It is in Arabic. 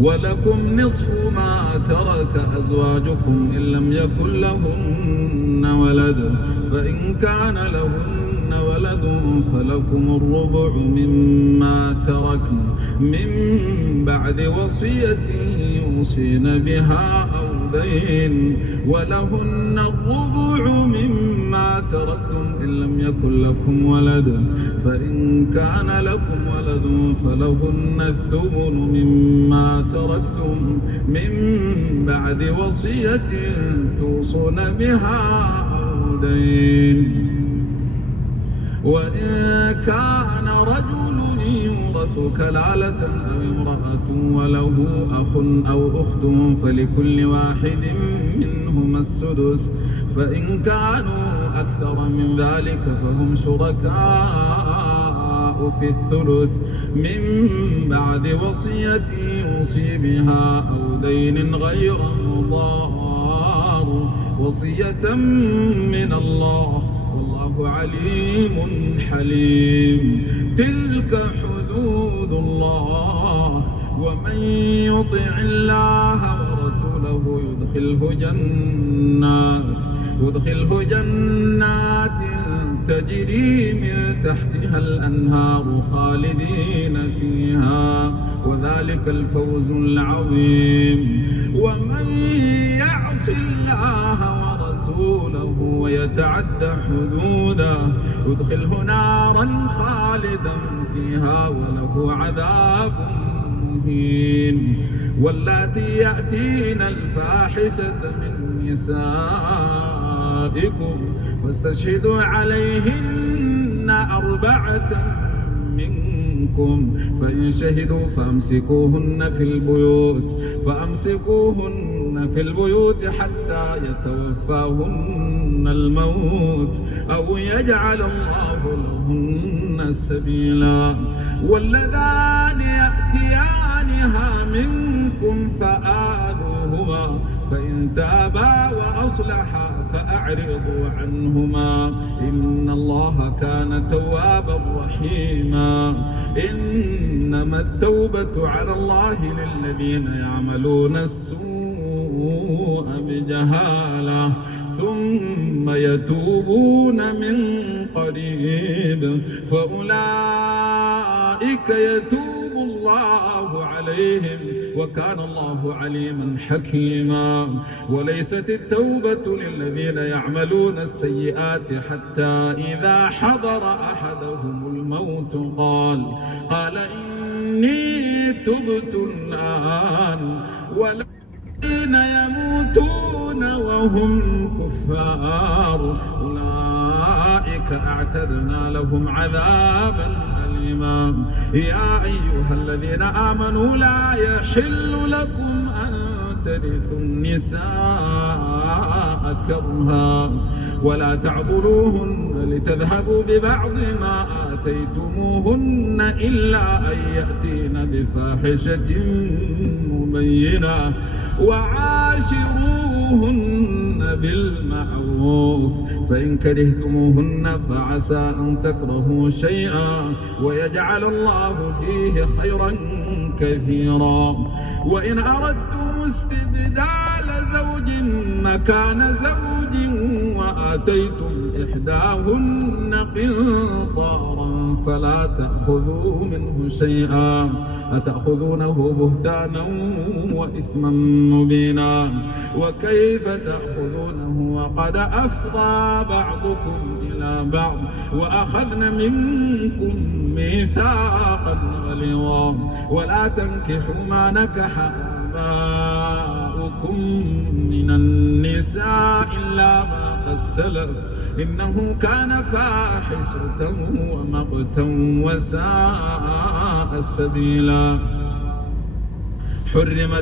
ولكم نصف ما ترك أزواجكم إن لم يكن لهن ولد، فإن كان لهن ولد فلكم الربع مما تركن من بعد وصية يوصين بها أو دين، ولهن الربع مما تركتم إن لم يكن لكم ولد، فإن كان لكم ولد فلهن الثمن مما تركتم من بعد وصية توصون بها أو دين. وإن كان رجل يورث كلالة أو امرأة وله أخ أو أخت فلكل واحد منهما السدس، فإن كانوا أكثر من ذلك فهم شركاء في الثلث من بعد وصية يوصي بها أو دين غير مضار، وصية من الله والله عليم حليم. تلك حدود الله، ومن يطع الله ورسوله يدخله جنات تجري من تحتها الأنهار خالدين فيها، وذلك الفوز العظيم. ومن يعص الله ورسوله ويتعد حدوده يدخله نارا خالدا فيها وله عذاب مهين. واللاتي يأتين الفاحشة من نسائكم فاستشهدوا عليهن 4 منكم، فإن شهدوا فأمسكوهن في البيوت حتى يتوفاهن الموت أو يجعل الله لهن سبيلا. واللذان يأتيانها منكم فآذوهما، فإن تابا وأصلحا فأعرضوا عنهما إن الله كان توابا رحيما. إنما التوبة على الله للذين يعملون السوء بجهالة ثم يتوبون من قريب فأولئك يتوب الله عليهم وكان الله عليما حكيما. وليست التوبة للذين يعملون السيئات حتى إذا حضر أحدهم الموت قال إني تبت الآن، والذين يموتون وهم كفار أولئك أعتدنا لهم عذابا أليما. يا أيها الذين آمنوا لا يحل لكم أن ترثوا النساء كرها ولا تعضلوهن لتذهبوا ببعض ما آتيتموهن إلا أن يأتين بفاحشة مبينة وعاشروهن بالمعروف، فإن كرهتموهن فعسى أن تكرهوا شيئا ويجعل الله فيه خيرا كثيرا. وإن أردتم استبدال زوج مكان زوج وآتيتم إحداهن قنطارا فلا تأخذوا منه شيئا أتأخذونه بهتانا وإثما مبينا. وكيف تأخذونه وقد أفضى بعضكم إلى بعض وأخذن منكم ميثاقا غليظا. ولا تنكحوا ما نكح آباؤكم من النساء إلا ما قد سلف إنه كان فاحشة ومقتا وساء سبيلا. حرمت